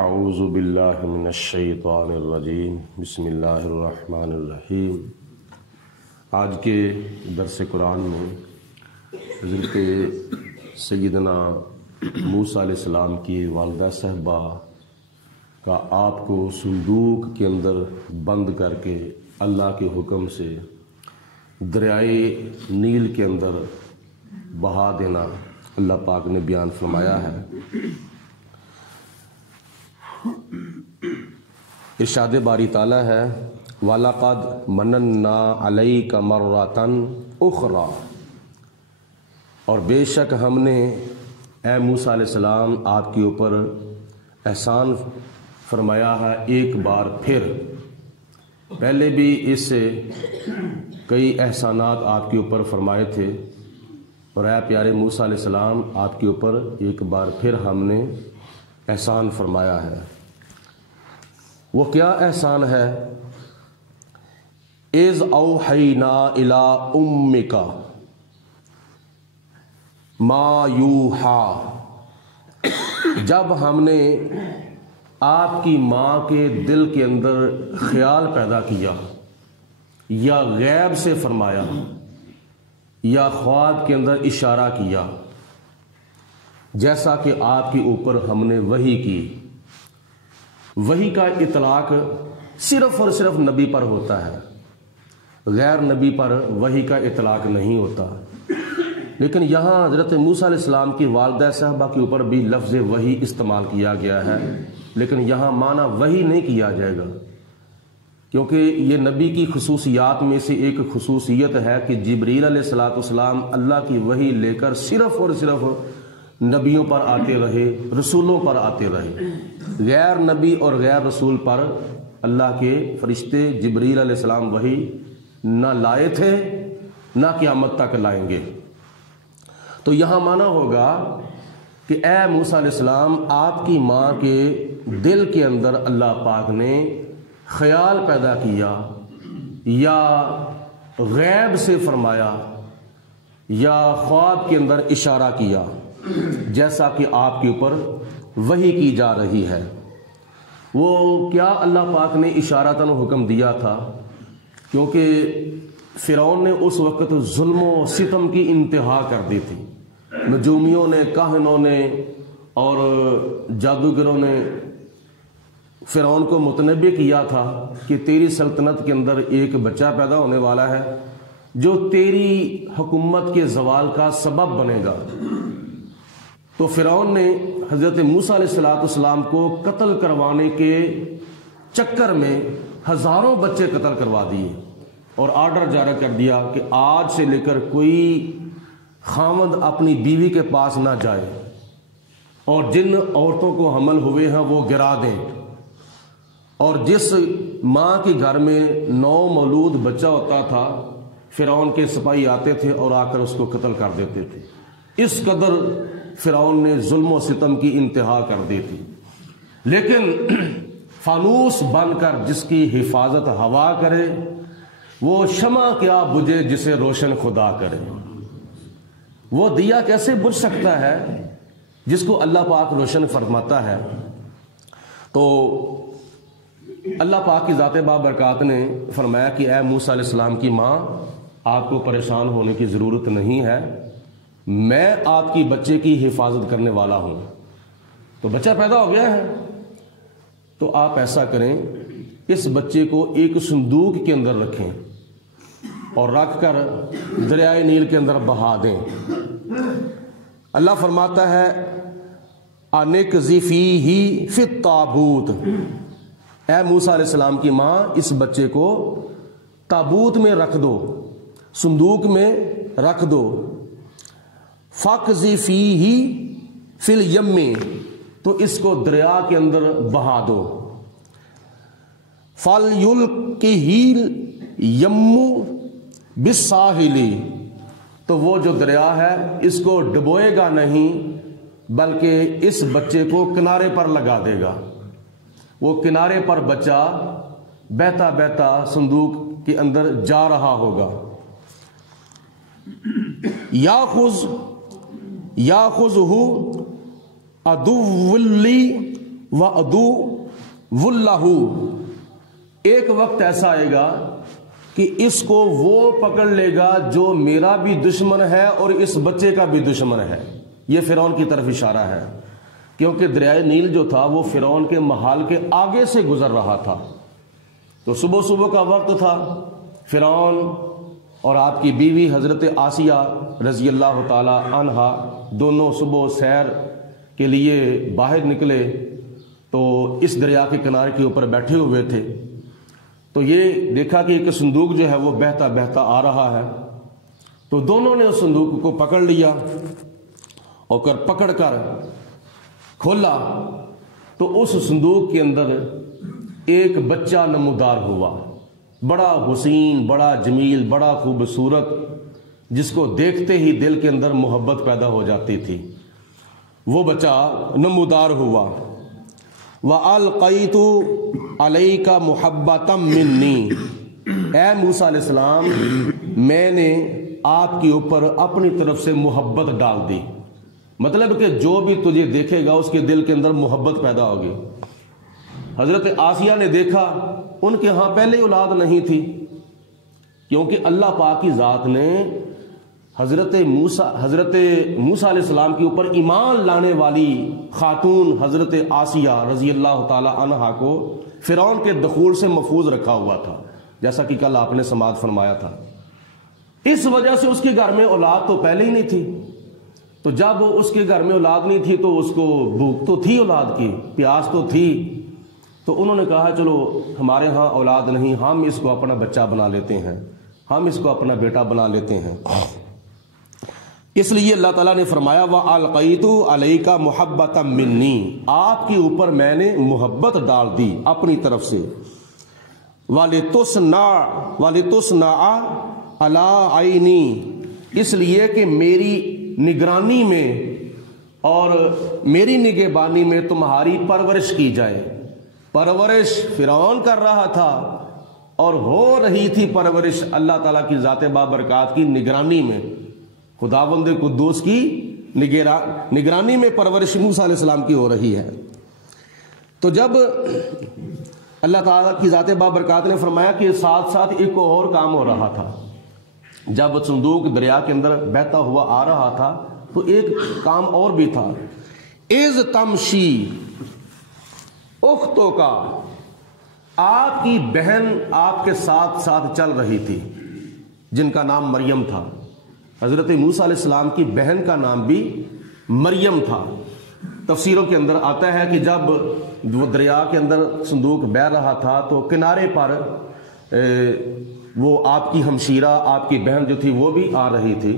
اعوذ باللہ من الشیطان الرجیم بسم اللہ الرحمن الرحیم۔ آج کے درس قرآن میں حضرت سیدنا موسیٰ علیہ السلام کی والدہ صاحبہ کا آپ کو صندوق کے اندر بند کر کے اللہ کے حکم سے دریائے نیل کے اندر بہا دینا اللہ پاک نے بیان فرمایا ہے۔ ارشاد باری تعالیٰ ہے وَلَقَدْ مَنَنَّا عَلَيْكَ مَرَّةً أُخْرَى، اور بے شک ہم نے اے موسیٰ علیہ السلام آپ کے اوپر احسان فرمایا ہے ایک بار پھر۔ پہلے بھی اس سے کئی احسانات آپ کے اوپر فرمائے تھے، اور اے پیارے موسیٰ علیہ السلام آپ کے اوپر ایک بار پھر ہم نے احسان فرمایا ہے۔ وہ کیا احسان ہے؟ اِذْ أَوْحَيْنَا إِلَىٰ أُمِّكَ مَا يُوحَىٰ، جب ہم نے آپ کی ماں کے دل کے اندر خیال پیدا کیا یا غیب سے فرمایا یا خواب کے اندر اشارہ کیا، جیسا کہ آپ کے اوپر ہم نے وحی کی۔ وحی کا اطلاق صرف اور صرف نبی پر ہوتا ہے، غیر نبی پر وحی کا اطلاق نہیں ہوتا۔ لیکن یہاں حضرت موسیٰ علیہ السلام کی والدہ صاحبہ کے اوپر بھی لفظ وحی استعمال کیا گیا ہے، لیکن یہاں معنی وحی نہیں کیا جائے گا، کیونکہ یہ نبی کی خصوصیات میں سے ایک خصوصیت ہے کہ جبریل علیہ السلام اللہ کی وحی لے کر صرف اور صرف نبیوں پر آتے رہے، رسولوں پر آتے رہے۔ غیر نبی اور غیر رسول پر اللہ کے فرشتے جبریل علیہ السلام وحی نہ لائے تھے، نہ قیامت تک لائیں گے۔ تو یہاں معنی ہوگا کہ اے موسیٰ علیہ السلام آپ کی ماں کے دل کے اندر اللہ پاک نے خیال پیدا کیا یا غیب سے فرمایا یا خواب کے اندر اشارہ کیا، جیسا کہ آپ کے اوپر وحی کی جا رہی ہے۔ وہ کیا اللہ پاک نے اشارتاً حکم دیا تھا؟ کیونکہ فرعون نے اس وقت ظلم و ستم کی انتہا کر دی تھی۔ نجومیوں نے، کاہنوں نے اور جادوگروں نے فرعون کو متنبع کیا تھا کہ تیری سلطنت کے اندر ایک بچہ پیدا ہونے والا ہے جو تیری حکومت کے زوال کا سبب بنے گا۔ تو فرعون نے حضرت موسیٰ علیہ السلام کو قتل کروانے کے چکر میں ہزاروں بچے قتل کروا دیے اور آرڈر جاری کر دیا کہ آج سے لے کر کوئی خاوند اپنی بیوی کے پاس نہ جائے، اور جن عورتوں کو حمل ہوئے ہیں وہ گرا دیں، اور جس ماں کے گھر میں نو مولود بچہ ہوتا تھا فرعون کے سپاہی آتے تھے اور آ کر اس کو قتل کر دیتے تھے۔ اس قدر فرعون نے ظلم و ستم کی انتہا کر دی تھی۔ لیکن فانوس بن کر جس کی حفاظت ہوا کرے، وہ شمع کیا بجھے جسے روشن خدا کرے۔ وہ دیا کیسے بجھ سکتا ہے جس کو اللہ پاک روشن فرماتا ہے؟ تو اللہ پاک کی ذات بابرکات نے فرمایا کہ اے موسیٰ علیہ السلام کی ماں، آپ کو پریشان ہونے کی ضرورت نہیں ہے، میں آپ کی بچے کی حفاظت کرنے والا ہوں۔ تو بچہ پیدا ہو گیا ہے، تو آپ ایسا کریں، اس بچے کو ایک صندوق کے اندر رکھیں اور رکھ کر دریائے نیل کے اندر بہا دیں۔ اللہ فرماتا ہے اَنِقْذِفِیہِ فِی التَّابُوتِ، اے موسیٰ علیہ السلام کی ماں اس بچے کو تابوت میں رکھ دو، صندوق میں رکھ دو۔ فَاقْذِفِیہِ فِی الْیَمِّ، تو اس کو دریا کے اندر بہا دو۔ فَلْیُلْقِهِ الْیَمُّ بِالسَّاحِلِ، تو وہ جو دریا ہے اس کو ڈبوئے گا نہیں بلکہ اس بچے کو کنارے پر لگا دے گا۔ وہ کنارے پر بچہ بہتا بہتا صندوق کے اندر جا رہا ہوگا۔ یاخذہ عدو لی وعدو لہو، ایک وقت ایسا آئے گا کہ اس کو وہ پکڑ لے گا جو میرا بھی دشمن ہے اور اس بچے کا بھی دشمن ہے۔ یہ فرعون کی طرف اشارہ ہے، کیونکہ دریائے نیل جو تھا وہ فرعون کے محال کے آگے سے گزر رہا تھا۔ تو صبح صبح کا وقت تھا، فرعون اور آپ کی بیوی حضرت آسیہ رضی اللہ تعالی عنہا دونوں صبح سیر کے لیے باہر نکلے تو اس دریا کے کنارے کے اوپر بیٹھے ہوئے تھے۔ تو یہ دیکھا کہ ایک صندوق جو ہے وہ بہتا بہتا آ رہا ہے، تو دونوں نے اس صندوق کو پکڑ لیا اور پکڑ کر کھولا تو اس صندوق کے اندر ایک بچہ نمودار ہوا، بڑا حسین، بڑا جمیل، بڑا خوبصورت، جس کو دیکھتے ہی دل کے اندر محبت پیدا ہو جاتی تھی۔ وہ بچہ نمودار ہوا۔ وَأَلْقَيْتُ عَلَيْكَ مُحَبَّةً مِّنِّي، اے موسیٰ علیہ السلام میں نے آپ کے اوپر اپنی طرف سے محبت ڈال دی، مطلب کہ جو بھی تجھے دیکھے گا اس کے دل کے اندر محبت پیدا ہوگی۔ حضرت آسیہ نے دیکھا ان کے ہاں پہلے اولاد نہیں تھی، کیونکہ اللہ پاک کی ذات نے حضرت موسیٰ علیہ السلام کے اوپر ایمان لانے والی خاتون حضرت آسیہ رضی اللہ تعالی عنہا کو فرعون کے دخول سے محفوظ رکھا ہوا تھا، جیسا کہ کل آپ نے سماعت فرمایا تھا۔ اس وجہ سے اس کے گھر میں اولاد تو پہلے ہی نہیں تھی، تو جب اس کے گھر میں اولاد نہیں تھی تو اس کو بھوک تو تھی اولاد کی، پیاس تو تھی، تو انہوں نے کہا چلو ہمارے ہاں اولاد نہیں، ہم اس کو اپنا بچہ بنا لیتے ہیں، ہم اس کو اپنا بیٹا بنا لیتے ہیں۔ اس لیے اللہ تعالیٰ نے فرمایا وَأَلْقَيْتُ عَلَيْكَ مُحَبَّةً مِّنِّي، آپ کے اوپر میں نے محبت ڈال دی اپنی طرف سے۔ وَلِتُصْنَعَ عَلَىٰ عَيْنِي، اس لیے کہ میری نگرانی میں اور میری نگہبانی میں تمہاری پرورش کی جائے۔ پرورش فرعون کر رہا تھا اور ہو رہی تھی پرورش اللہ تعالیٰ کی ذات بابرکات کی نگرانی میں، خداوند قدوس کی نگرانی میں پرورش موسیٰ علیہ السلام کی ہو رہی ہے۔ تو جب اللہ تعالیٰ کی ذات بابرکات نے فرمایا کہ ساتھ ساتھ ایک اور کام ہو رہا تھا، جب صندوق دریا کے اندر بہتا ہوا آ رہا تھا تو ایک کام اور بھی تھا۔ اِذْ تَمْشِي اختوں کا، آپ کی بہن آپ کے ساتھ ساتھ چل رہی تھی، جن کا نام مریم تھا۔ حضرت موسیٰ علیہ السلام کی بہن کا نام بھی مریم تھا۔ تفسیروں کے اندر آتا ہے کہ جب وہ دریا کے اندر صندوق بہہ رہا تھا تو کنارے پر وہ آپ کی ہمشیرہ، آپ کی بہن جو تھی وہ بھی آ رہی تھی،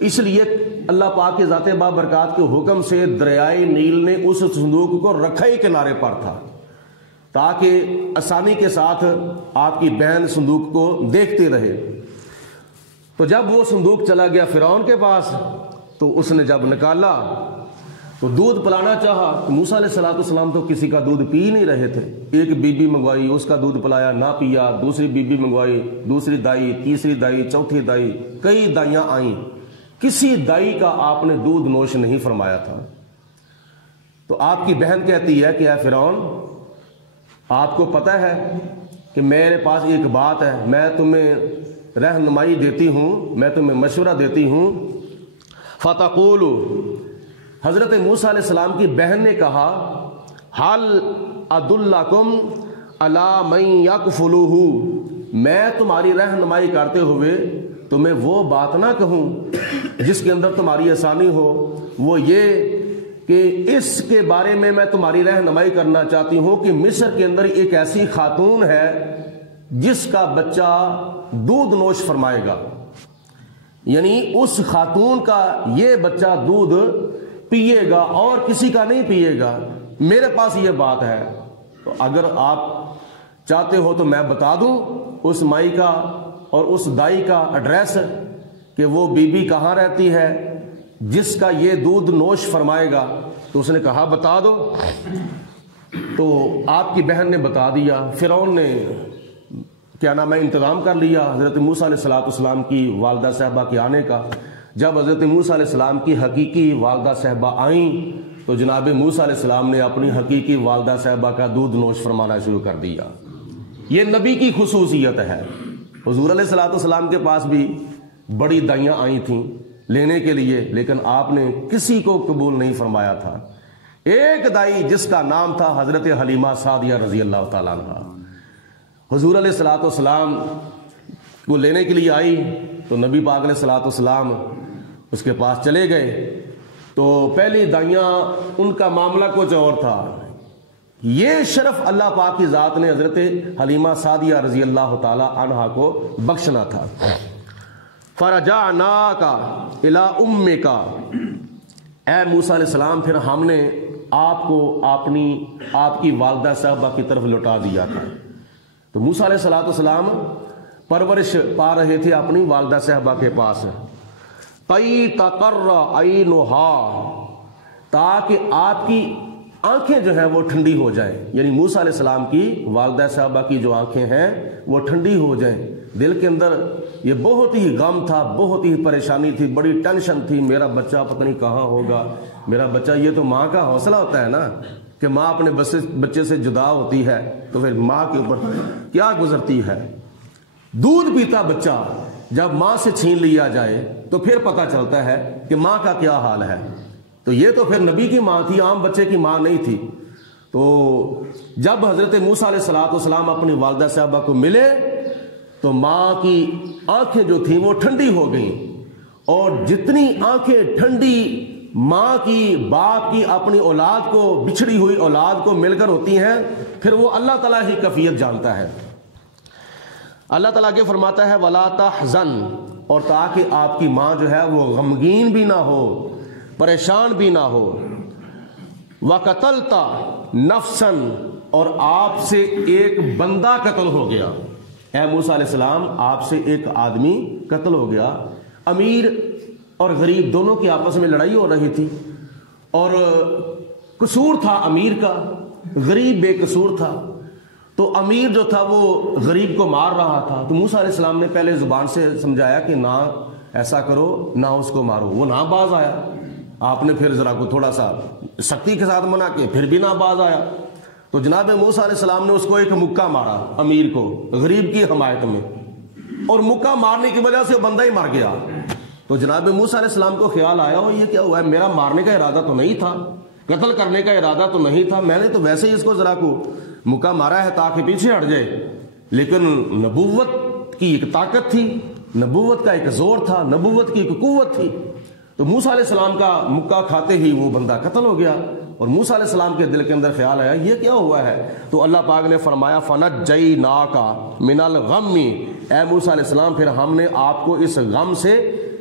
اس لیے اللہ پاک کے ذات بابرکات کے حکم سے دریائے نیل نے اس صندوق کو رکھا ہی کنارے پر تھا تاکہ آسانی کے ساتھ آپ کی بہن صندوق کو دیکھتے رہے۔ تو جب وہ صندوق چلا گیا فرعون کے پاس تو اس نے جب نکالا تو دودھ پلانا چاہا، موسیٰ علیہ السلام تو کسی کا دودھ پی نہیں رہے تھے۔ ایک بی بی منگوائی، اس کا دودھ پلایا، نہ پیا، دوسری بی بی منگوائی، دوسری دائی، تیسری دائی، چوتھی دائی، کئی دائیاں آئیں، کسی دائی کا آپ نے دودھ نوش نہیں فرمایا تھا۔ تو آپ کی بہن کہتی ہے کہ اے فرعون، آپ کو پتہ ہے کہ میرے پاس ایک بات ہے، میں تمہیں رہنمائی دیتی ہوں، میں تمہیں مشورہ دیتی ہوں۔ فتقول، حضرت موسیٰ علیہ السلام کی بہن نے کہا، حل ادلکم علی من یکفلہ، میں تمہاری رہنمائی کرتے ہوئے تمہیں وہ بات نہ کہوں جس کے اندر تمہاری آسانی ہو، وہ یہ کہ اس کے بارے میں تمہاری رہنمائی کرنا چاہتی ہوں کہ مصر کے اندر ایک ایسی خاتون ہے جس کا بچہ دودھ نوش فرمائے گا، یعنی اس خاتون کا یہ بچہ دودھ پیے گا اور کسی کا نہیں پیے گا، میرے پاس یہ بات ہے۔ تو اگر آپ چاہتے ہو تو میں بتا دوں اس مائی کا اور اس دائی کا ایڈریس کہ وہ بی بی کہاں رہتی ہے جس کا یہ دودھ نوش فرمائے گا۔ تو اس نے کہا بتا دو، تو آپ کی بہن نے بتا دیا۔ فرعون نے کیا نام ہے انتظام کر لیا حضرت موسیٰ علیہ السلام کی والدہ صاحبہ کے آنے کا۔ جب حضرت موسیٰ علیہ السلام کی حقیقی والدہ صاحبہ آئیں تو جناب موسیٰ علیہ السلام نے اپنی حقیقی والدہ صاحبہ کا دودھ نوش فرمانا شروع کر دیا۔ یہ نبی کی خصوصیت ہے۔ حضور علیہ الصلوۃ والسلام کے پاس بھی بڑی دائیاں آئی تھیں لینے کے لیے، لیکن آپ نے کسی کو قبول نہیں فرمایا تھا۔ ایک دائی جس کا نام تھا حضرت حلیمہ سعدیہ رضی اللہ تعالیٰ عنہ، حضور علیہ الصلوۃ والسلام کو لینے کے لیے آئی تو نبی پاک علیہ الصلوۃ والسلام اس کے پاس چلے گئے۔ تو پہلی دائیاں ان کا معاملہ کچھ اور تھا۔ یہ شرف اللہ پاک کی ذات نے حضرت حلیمہ سعدیہ رضی اللہ تعالی عنہا کو بخشنا تھا۔ فرجعناک الی امک، اے موسیٰ علیہ السلام پھر ہم نے آپ کو آپ کی والدہ صاحبہ کی طرف لوٹا دیا تھا۔ تو موسیٰ علیہ السلام پرورش پا رہے تھے اپنی والدہ صاحبہ کے پاس، قی تقر عینھا، تاکہ آپ کی آنکھیں جو ہیں وہ ٹھنڈی ہو جائیں، یعنی موسیٰ علیہ السلام کی والدہ صاحبہ کی جو آنکھیں ہیں وہ ٹھنڈی ہو جائیں۔ دل کے اندر یہ بہت ہی غم تھا، بہت ہی پریشانی تھی، بڑی ٹینشن تھی، میرا بچہ پتہ نہیں کہاں ہوگا، میرا بچہ۔ یہ تو ماں کا حوصلہ ہوتا ہے نا کہ ماں اپنے بچے سے جدا ہوتی ہے تو پھر ماں کے اوپر کیا گزرتی ہے۔ دودھ پیتا بچہ جب ماں سے چھین لیا جائے تو پھر پتہ چلتا ہے کہ ماں کا کیا حال ہے۔ تو یہ تو پھر نبی کی ماں تھی، عام بچے کی ماں نہیں تھی۔ تو جب حضرت موسیٰ علیہ السلام اپنی والدہ صاحبہ کو ملے تو ماں کی آنکھیں جو تھیں وہ ٹھنڈی ہو گئیں، اور جتنی آنکھیں ٹھنڈی ماں کی باپ کی اپنی اولاد کو، بچھڑی ہوئی اولاد کو مل کر ہوتی ہیں، پھر وہ اللہ تعالیٰ ہی کیفیت جانتا ہے۔ اللہ تعالیٰ کے فرماتا ہے وَلَا تَحْزَنْ، اور تاکہ آپ کی ماں جو ہے وہ غمگین بھی نہ ہو، پریشان بھی نہ ہو۔ وَقَتَلْتَ نَفْسًا، اور آپ سے ایک بندہ قتل ہو گیا۔ اے موسیٰ علیہ السلام آپ سے ایک آدمی قتل ہو گیا۔ امیر اور غریب دونوں کی آپس میں لڑائی ہو رہی تھی، اور قصور تھا امیر کا، غریب بے قصور تھا۔ تو امیر جو تھا وہ غریب کو مار رہا تھا، تو موسیٰ علیہ السلام نے پہلے زبان سے سمجھایا کہ نہ ایسا کرو، نہ اس کو مارو۔ وہ نہ باز آیا، آپ نے پھر ذرا کو تھوڑا سا سختی کے ساتھ منع کیا، پھر بھی نہ باز آیا۔ تو جناب موسیٰ علیہ السلام نے اس کو ایک مکہ مارا، امیر کو، غریب کی حمایت میں، اور مکہ مارنے کی وجہ سے بندہ ہی مر گیا۔ تو جناب موسیٰ علیہ السلام کو خیال آیا ہو یہ کیا ہوا ہے، میرا مارنے کا ارادہ تو نہیں تھا، قتل کرنے کا ارادہ تو نہیں تھا، میں نے تو ویسے ہی اس کو ذرا کو مکہ مارا ہے تاکہ پیچھے ہٹ جائے۔ لیکن نبوت کی ایک طاقت تھی، نبوت کا ایک زور تھا، نبوت کی ایک قوت تھی۔ تو موسیٰ علیہ السلام کا مکہ کھاتے ہی وہ بندہ قتل ہو گیا، اور موسیٰ علیہ السلام کے دل کے اندر خیال آیا یہ کیا ہوا ہے۔ تو اللہ پاک نے فرمایا فَنَجَّيْنَاكَ مِنَ الْغَمِّ، اے موسیٰ علیہ السلام پھر ہم نے آپ کو اس غم سے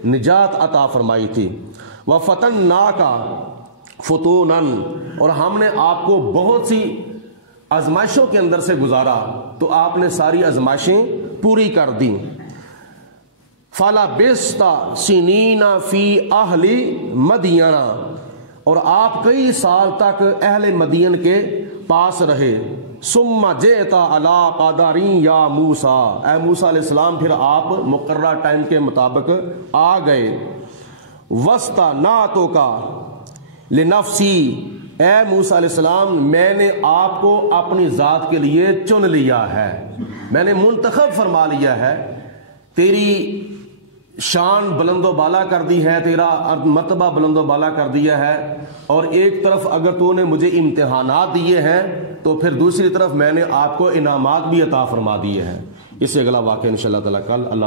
نجات عطا فرمائی تھی۔ وَفَتَنَّاكَ فُتُونًا، اور ہم نے آپ کو بہت سی آزمائشوں کے اندر سے گزارا تو آپ نے ساری آزمائشیں پوری کر دیں۔ فَلَبِثْتَ سِنِينَ فِي أَهْلِ مَدْيَنَ، اور آپ کئی سال تک اہل مدین کے پاس رہے۔ ثُمَّ جِئْتَ عَلَىٰ قَدَرٍ يَا مُوسَىٰ، اے موسیٰ علیہ السلام پھر آپ مقررہ ٹائم کے مطابق آ گئے۔ وَاسْتَنَعْتُكَ لِنَفْسِي، اے موسیٰ علیہ السلام میں نے آپ کو اپنی ذات کے لیے چن لیا ہے، میں نے منتخب فرما لیا ہے، تیری شان بلند و بالا کر دی ہے، تیرا مرتبہ بلند و بالا کر دیا ہے، اور ایک طرف اگر تو نے مجھے امتحانات دیے ہیں تو پھر دوسری طرف میں نے آپ کو انعامات بھی عطا فرما دیے ہیں۔ اس سے اگلا واقعہ انشاءاللہ تعالیٰ کل اللہ